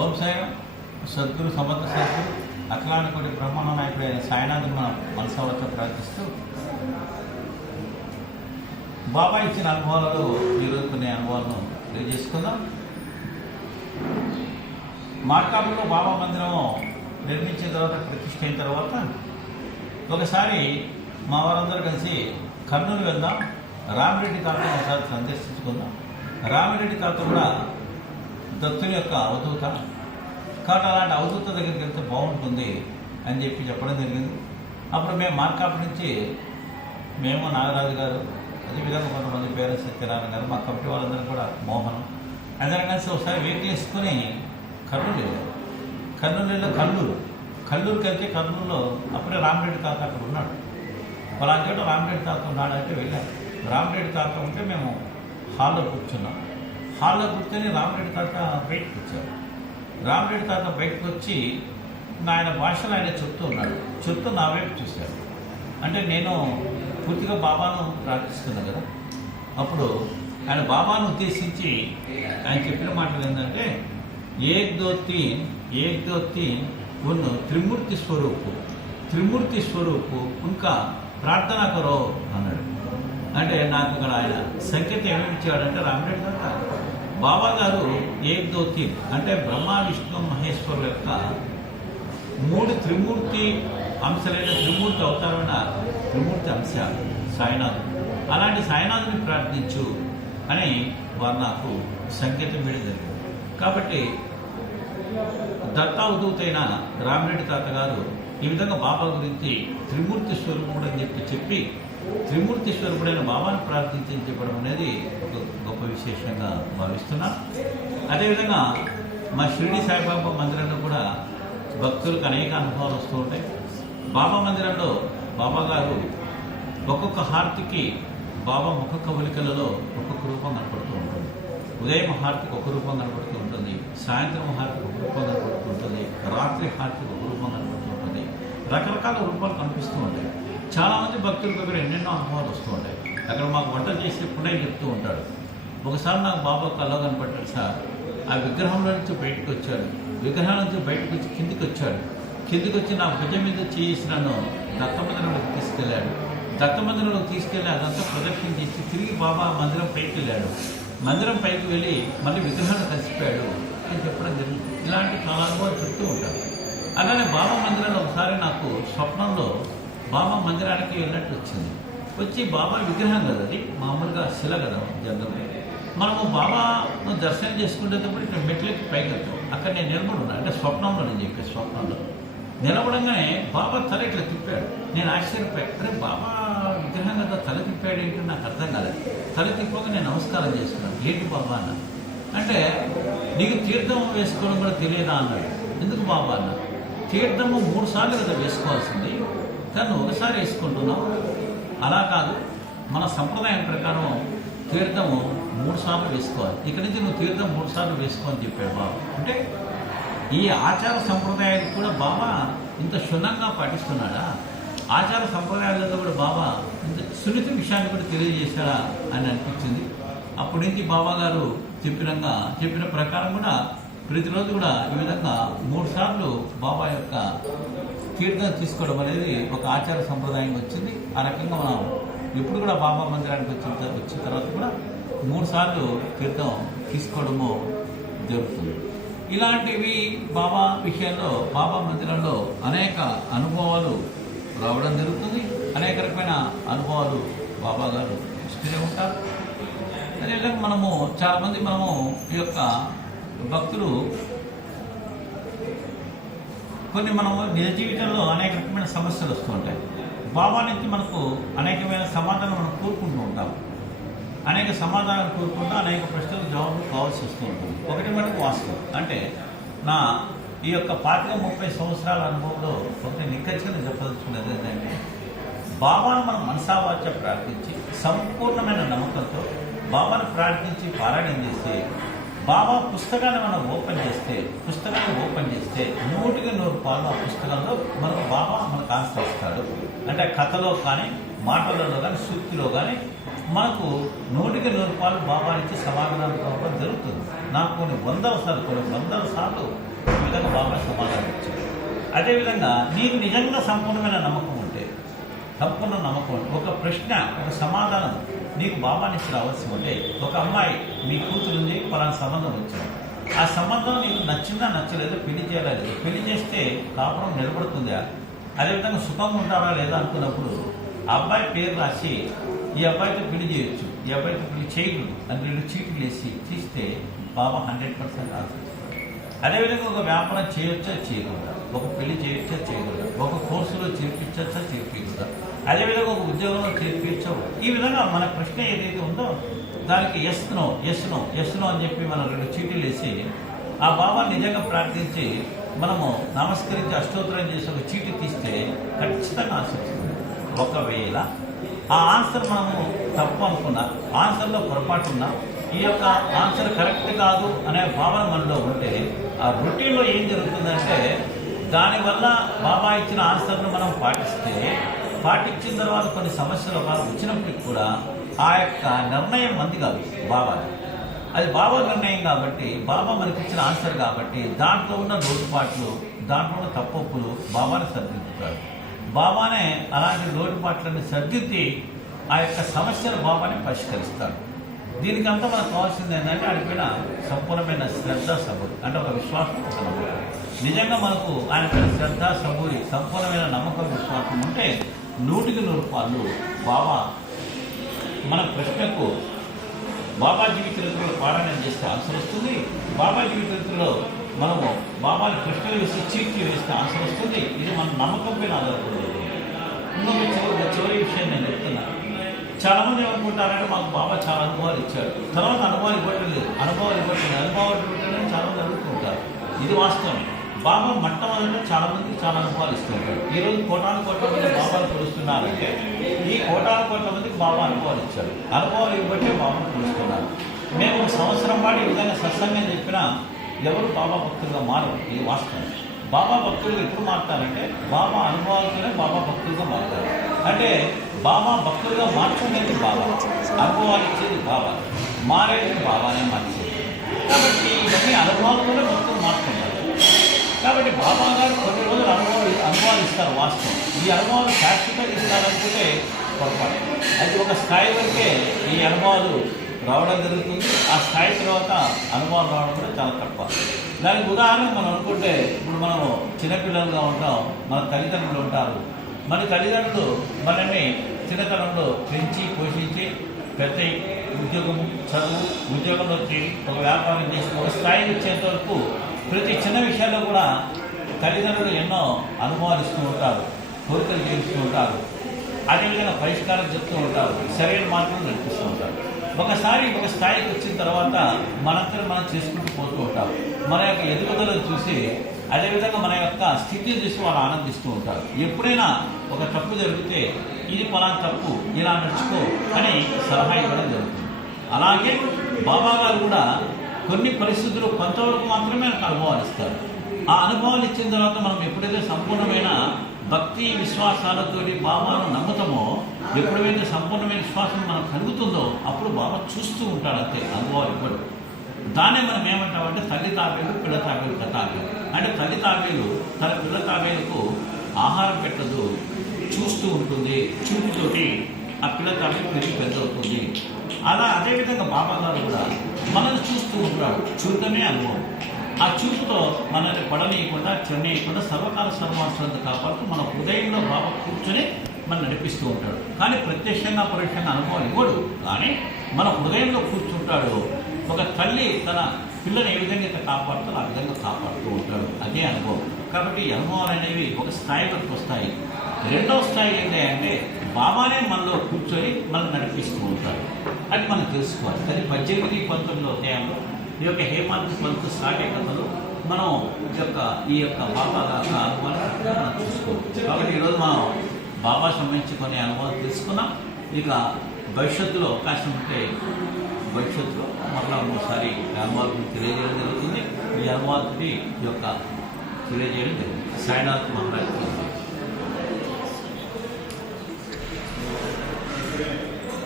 ఓం సాయం సద్గురు సమర్థ సద్గురు అఖిలాండకోటి బ్రహ్మాండ నాయకుడైన సాయినాథుని మనం మనసావతో ప్రార్థిస్తూ బాబా ఇచ్చిన అనుభవాలలో ఈరోజు కొన్ని అనుభవాలను తెలియజేసుకుందాం. మార్కాపురంలో బాబా మందిరం నిర్మించిన తర్వాత, ప్రతిష్ఠ అయిన తర్వాత ఒకసారి మా వారందరూ కలిసి కర్నూలు వెళ్దాం, రామిరెడ్డి తాతను ఒకసారి సందర్శించుకుందాం. రామిరెడ్డి తాత కూడా దత్తుని యొక్క అవధూత కాబట్టి అలాంటి అవధూత దగ్గరికి వెళ్తే బాగుంటుంది అని చెప్పడం జరిగింది. అప్పుడు మేము మార్కాపురం నుంచి మేము, నాగరాజు గారు, అదేవిధంగా కొంతమంది పేరెంట్స్ సత్యనారాయణ గారు, మా కమిటీ వాళ్ళందరూ కూడా మోహన్ అందరం కలిసి ఒకసారి వెహికల్ వేసుకొని కర్నూలు కల్లూరుకి వెళ్తే కర్నూలులో అప్పుడే రామిరెడ్డి తాత అక్కడ ఉన్నాడు. పలానా చోట రామిరెడ్డి తాత ఉన్నాడు అంటే వెళ్ళాం. రామిరెడ్డి తాత ఉంటే మేము హాల్లో కూర్చున్నాం. హాల్లో కూర్చొని రామిరెడ్డి తాత బయటకు వచ్చారు. రామిరెడ్డి తాత బయటకు వచ్చి ఆయన భాషలో ఆయన చెప్తూ నా వైపు చూశారు. అంటే నేను పూర్తిగా బాబాను ప్రార్థిస్తున్నాను కదా. అప్పుడు ఆయన బాబాను ఉద్దేశించి ఆయన చెప్పిన మాటలు ఏంటంటే, ఏక్ దో తీన్ ఉన్న త్రిమూర్తి స్వరూపు ఇంకా ప్రార్థన కరో అన్నాడు. అంటే నాకు ఇక్కడ ఆయన సంకేతం ఏమేమి ఇచ్చాడంటే, రామిరెడ్డి తాత బాబా గారు ఏక్ దో తీన్ అంటే బ్రహ్మ విష్ణు మహేశ్వరుల యొక్క మూడు త్రిమూర్తి అంశాలైన త్రిమూర్తి అవతారమైన త్రిమూర్తి అంశ సాయినాథుడు. అలాంటి సాయినాథుని ప్రార్థించు అని వారు నాకు సంకేతం వేయడం జరిగింది. కాబట్టి దత్తావధూతైన రామిరెడ్డి తాత గారు ఈ విధంగా బాబా గురించి త్రిమూర్తి స్వరూపుడు అని చెప్పి త్రిమూర్తి స్వరూపుడైన బాబాను ప్రార్థించని చెప్పడం అనేది ఒక గొప్ప విశేషంగా భావిస్తున్నాను. అదేవిధంగా మా షిరిడి సాయిబాబా మందిరంలో కూడా భక్తులకు అనేక అనుభవాలు వస్తూ ఉంటాయి. బాబా మందిరంలో బాబా గారు ఒక్కొక్క హారతికి బాబా ముఖ కవలికలలో ఒక్కొక్క రూపం కనపడుతూ ఉంటుంది. ఉదయం హారతికి ఒక రూపం కనపడుతూ ఉంటుంది, సాయంత్రం హారతికి ఒక రూపం కనపడుతూ ఉంటుంది, రాత్రి హారతికి ఒక రూపం కనపడుతూ ఉంటుంది. రకరకాల రూపాలు కనిపిస్తూ ఉంటాయి. చాలామంది భక్తుల దగ్గర ఎన్నెన్నో అనుభవాలు వస్తూ ఉంటాయి. అక్కడ మాకు వంట చేసే పుణ్యం చెప్తూ ఉంటాడు. ఒకసారి నాకు బాబా కల్లో కనపడ్డాడు సార్. ఆ విగ్రహంలో నుంచి బయటకు వచ్చాడు. విగ్రహం నుంచి బయటకు వచ్చి కిందికి వచ్చి నా భుజం మీద చేసి నన్ను దత్తమందిరంలోకి తీసుకెళ్ళాడు. దత్తమందిరంలోకి తీసుకెళ్ళి అదంతా ప్రదక్షిణ చేసి తిరిగి బాబా మందిరం పైకి వెళ్ళాడు. మందిరం పైకి వెళ్ళి మళ్ళీ విగ్రహాన్ని కలిసిపోయాడు అని చెప్పడం జరిగింది. ఇలాంటి చాలా అనుభవాలు చెప్తూ ఉంటారు. అలానే బాబా మందిరంలో ఒకసారి నాకు స్వప్నంలో బాబా మందిరానికి వెళ్ళినట్టు వచ్చి బాబా విగ్రహం కదా, అది మామూలుగా శిల కదా జనరల్గా. మనము బాబాను దర్శనం చేసుకునేటప్పుడు ఇక్కడ మెట్లకి పైకి వెళ్తాం. అక్కడ నేను నిలబడి ఉన్నాను. అంటే స్వప్నంలో నేను చెప్పే స్వప్నంలో నిలబడంగానే బాబా తల ఇట్లా తిప్పాడు. నేను ఆశ్చర్యపోయాను. అరే బాబా విగ్రహం కదా తల తిప్పాడు ఏంటో నాకు అర్థం కాలేదు. తల తిప్పక నేను నమస్కారం చేసుకున్నాను. ఏంటి బాబా అన్న అంటే, నీకు తీర్థం వేసుకోవడం కూడా తెలియదా అన్నాడు. ఎందుకు బాబా అన్న, తీర్థము 3 సార్లు కదా వేసుకోవాల్సింది, కానీ ఒకసారి వేసుకుంటున్నావు. అలా కాదు, మన సంప్రదాయం ప్రకారం తీర్థము 3 సార్లు వేసుకోవాలి. ఇక్కడి నుంచి నువ్వు తీర్థం 3 సార్లు వేసుకో అని చెప్పాడు బాబా. అంటే ఈ ఆచార సంప్రదాయాలు కూడా బాబా ఇంత క్షుణ్ణంగా పాటిస్తున్నాడా? ఆచార సంప్రదాయాలలో కూడా బాబా ఇంత సున్నిత విషయాన్ని కూడా తెలియజేశాడా అని అనిపించింది. అప్పటి నుంచి బాబా గారు చెప్పిన ప్రకారం కూడా ప్రతిరోజు కూడా ఈ విధంగా 3 సార్లు బాబా యొక్క తీర్థం తీసుకోవడం అనేది ఒక ఆచార సంప్రదాయం వచ్చింది. ఆ రకంగా మనం ఇప్పుడు కూడా బాబా మందిరానికి వచ్చిన తర్వాత కూడా 3 సార్లు తీర్థం తీసుకోవడము జరుగుతుంది. ఇలాంటివి బాబా విషయంలో, బాబా మందిరంలో అనేక అనుభవాలు రావడం జరుగుతుంది. అనేక రకమైన అనుభవాలు బాబా గారు ఇస్తూనే ఉంటారు. అదేవిధంగా చాలామంది ఈ యొక్క భక్తులు మనము నిజ జీవితంలో అనేక రకమైన సమస్యలు వస్తూ ఉంటాయి. బాబా నుంచి మనకు అనేకమైన సమాధానం మనం కోరుకుంటూ ఉంటాం. అనేక సమాధానాలు కోరుకుంటూ అనేక ప్రశ్నలకు జవాబులు కావాల్సి వస్తూ ఉంటుంది. ఒకటి మనకు వాస్తవం. అంటే నా ఈ యొక్క 25-30 సంవత్సరాల అనుభవంలో ఒకటి నిక్కచ్చిగా చెప్పదలుచుకున్నది ఏంటంటే, బాబాను మనం మనసావాచ్య ప్రార్థించి సంపూర్ణమైన నమ్మకంతో బాబాను ప్రార్థించి పారాయణం చేస్తే, బాబా పుస్తకాన్ని ఓపెన్ చేస్తే 100కి 100 పాలు ఆ పుస్తకంలో మనకు బాబా మనకు ఆన్సర్ ఇస్తాడు. అంటే కథలో కానీ, మాటలలో కానీ, సూక్తిలో కానీ మనకు 100% బాబా నుంచి సమాధానం రావడం జరుగుతుంది. నాకు కొన్ని వందల సార్లు ఈ విధంగా బాబా సమాధానం ఇచ్చారు. అదేవిధంగా నీకు నిజంగా సంపూర్ణమైన నమ్మకం ఉంటే, ఒక ప్రశ్న, ఒక సమాధానం నీకు బాబా నుంచి రావాల్సి ఉంటే, ఒక అమ్మాయి మీ కూతురుంది, పలానా సంబంధం వచ్చింది, ఆ సంబంధం నీకు నచ్చిందా నచ్చలేదో, పెళ్లి చేయాలా లేదు, పెళ్లి చేస్తే కాపురం నిలబడుతుందా, అదేవిధంగా సుఖంగా ఉంటారా లేదా అనుకున్నప్పుడు ఆ అబ్బాయి పేరు రాసి ఈ అబ్బాయితో పెళ్లి చేయొచ్చు, ఈ అబ్బాయితో పెళ్లి చేయకూడదు అని 2 చీట్లు వేసి తీస్తే బాబా 100% ఆశిస్తారు. అదేవిధంగా ఒక వ్యాపారం చేయొచ్చా చేయకూడదా, ఒక పెళ్లి చేయొచ్చా చేయకూడదా, ఒక కోర్సులో చేర్పించచ్చా చేర్పించదా, అదేవిధంగా ఒక ఉద్యోగంలో చేర్పించవు. ఈ విధంగా మన ప్రశ్న ఏదైతే ఉందో దానికి ఎస్ నో అని చెప్పి మనం 2 చీటీలు వేసి ఆ బాబా నిజంగా ప్రార్థించి మనము నమస్కరించి అష్టోత్తరం చేసి ఒక చీటీ తీస్తే ఖచ్చితంగా ఆశిస్తుంది. ఒకవేళ ఆ ఆన్సర్ మనము తప్పు అనుకున్నా, ఆన్సర్లో పొరపాటు ఉన్నా, ఈ యొక్క ఆన్సర్ కరెక్ట్ కాదు అనే భావన మనలో ఉంటే ఆ రొటీన్లో ఏం జరుగుతుందంటే దానివల్ల బాబా ఇచ్చిన ఆన్సర్ను మనం పాటించిన తర్వాత కొన్ని సమస్యలు వచ్చినప్పటికి కూడా ఆ యొక్క నిర్ణయం మంది కాదు బాబా, అది బాబా నిర్ణయం కాబట్టి, బాబా మనకిచ్చిన ఆన్సర్ కాబట్టి దాంట్లో ఉన్న లోటుపాట్లు, దాంట్లో ఉన్న తప్పొప్పులు బాబాని సరిదిద్దుతాడు. బాబానే అలాంటి లోటుపాట్లను సరిదిద్ది ఆ యొక్క సమస్యను బాబాని పరిష్కరిస్తాడు. దీనికంతా మనకు కావాల్సింది ఏంటంటే అడిగిన సంపూర్ణమైన శ్రద్ధ సబూరి, అంటే ఒక విశ్వాసం, ఒక నమ్మకం. నిజంగా మనకు ఆయన శ్రద్ధ సబూరి, సంపూర్ణమైన నమ్మకం, విశ్వాసం ఉంటే 100% బాబా మన ప్రశ్నకు బాబా జీవితంలో పారాయణం చేస్తే ఆన్సర్ వస్తుంది. బాబా జీవితంలో మనము బాబాని ప్రశ్నలు వేసి చీట్లు వేస్తే ఆన్సర్ వస్తుంది. ఇది మన నమ్మకం పైన ఆధారపడదు. ఇంకొక చివరి విషయం నేను చెప్తున్నా. చాలామంది ఏమనుకుంటారంటే మాకు బాబా చాలా అనుభవాలు ఇచ్చాడు, తర్వాత అనుభవాలు ఇవ్వట్లేదు చాలామంది అడుగుతుంటారు. ఇది వాస్తవం. బాబా మొట్టమొదటి చాలా మందికి చాలా అనుభవాలు ఇస్తుంటాడు. ఈరోజు కోటాను కోట్ల మంది బాబాను కొలుస్తున్నారంటే ఈ కోటాను కోట్ల మందికి బాబా అనుభవాలు ఇచ్చాడు. అనుభవాలు ఇవ్వబట్టే బాబాను కొలుస్తున్నారు. మేము 1 సంవత్సరం పాటు ఈ విధంగా సత్సంగం చెప్పినా ఎవరు బాబా భక్తులుగా మారరు. ఇది వాస్తవం. బాబా భక్తులు ఎప్పుడు మారుతారంటే బాబా అనుభవాలతోనే బాబా భక్తులుగా మారుతారు. అంటే బాబా భక్తులుగా మార్చుకునేది బాబా, అనుభవాలు ఇచ్చేది బాబా, మారేది బాబానే మార్చేది. కాబట్టి ఇవన్నీ అనుభవాలతోనే భక్తులు మారుతున్నారు. కాబట్టి బాబా గారు కొన్ని రోజులు అనుభవాలు ఇస్తారు వాస్తవం. ఈ అనుభవాలు శాశ్వతంగా ఇస్తారనుకుంటే పొరపాటు. అది ఒక స్థాయి వరకే ఈ అనుభవాలు రావడం జరుగుతుంది. ఆ స్థాయి తర్వాత అనుభవాలు రావడం కూడా చాలా తక్కువ. దానికి ఉదాహరణ మనం అనుకుంటే, ఇప్పుడు మనము చిన్నపిల్లలుగా ఉంటాం, మన తల్లిదండ్రులు ఉంటారు. మన తల్లిదండ్రులు మనల్ని చిన్నతనంలో పెంచి పోషించి పెద్ద చదువు, ఉద్యోగంలో చేరి ఒక వ్యాపారం చేసి ఒక స్థాయికి వచ్చేంత వరకు ప్రతి చిన్న విషయాల్లో కూడా తల్లిదండ్రులు ఎన్నో అనుభవాలు ఇస్తూ ఉంటారు, కోరికలు చేస్తూ ఉంటారు, అదేవిధంగా పరిష్కారం చెప్తూ ఉంటారు, సరైన మార్గం నడిపిస్తూ ఉంటారు. ఒకసారి ఒక స్థాయికి వచ్చిన తర్వాత మనందరం మనం చేసుకుంటూ పోతూ ఉంటాం. మన యొక్క ఎదుగుదలను చూసి, అదేవిధంగా మన యొక్క స్థితిని చూసి వాళ్ళు ఆనందిస్తూ ఉంటారు. ఎప్పుడైనా ఒక తప్పు జరిగితే ఇది పలానా తప్పు, ఇలా నడుచుకో అని సలహా ఇవ్వడం జరుగుతుంది. అలాగే బాబా గారు కూడా కొన్ని పరిస్థితులు కొంతవరకు మాత్రమే మనకు అనుభవాలు ఇస్తారు. ఆ అనుభవాలు ఇచ్చిన తర్వాత మనం ఎప్పుడైతే సంపూర్ణమైన భక్తి విశ్వాసాలతో బాబాను నమ్ముతామో, ఎప్పుడైతే సంపూర్ణమైన విశ్వాసం మనకు కలుగుతుందో అప్పుడు బాబా చూస్తూ ఉంటాడు, అంతే, అనుభవాలు ఇవ్వడు. దాన్నే మనం ఏమంటామంటే తల్లి తాబేలు పిల్ల తాబేలు తాబేలు. అంటే తల్లి తాబేలు తన పిల్ల తాబేలుకు ఆహారం పెట్టదు, చూస్తూ ఉంటుంది. చూపుతోటి ఆ పిల్ల తాబేలు పెరిగి పెద్దవుతుంది. అదేవిధంగా బాబా గారు కూడా మనల్ని చూస్తూ ఉంటాడు. చూడటమే అనుభవం. ఆ చూపుతో మనల్ని పడనీయకుండా చెన్నీయకుండా సర్వకాల సర్వాశ్రంతో కాపాడుతూ మన హృదయంలో బాబా కూర్చొని మనం నడిపిస్తూ ఉంటాడు. కానీ ప్రత్యక్షంగా పరోక్షంగా అనుభవం ఇవ్వడు, కానీ మన హృదయంలో కూర్చుంటాడు. ఒక తల్లి తన పిల్లని ఏ విధంగా అయితే కాపాడుతుందో ఆ విధంగా కాపాడుతూ ఉంటాడు. అదే అనుభవం. కాబట్టి ఈ అనుభవాలు అనేవి ఒక స్థాయి వరకు వస్తాయి. రెండవ స్థాయి ఏంటి అంటే బాబానే మనలో కూర్చొని మనం నడిపిస్తూ ఉంటాడు. అది మనం తెలుసుకోవాలి. అది 18-19 అధ్యాయంలో ఈ యొక్క హేమాద్రి పంత్ సాగే కథలు మనం ఈ యొక్క బాబా అనుభవాన్ని మనం చూసుకోవచ్చు. కాబట్టి ఈరోజు మనం బాబా సంబంధించి కొన్ని అనుభవాలు తెలుసుకున్నాం. ఇక భవిష్యత్తులో అవకాశం ఉంటే భవిష్యత్తులో మరలా ఒకసారి అనుభవాలను తెలియజేయడం జరుగుతుంది. ఈ అనుభవాన్ని ఈ యొక్క తెలియజేయడం జరుగుతుంది. సాయినాథ్ మహారాజ్.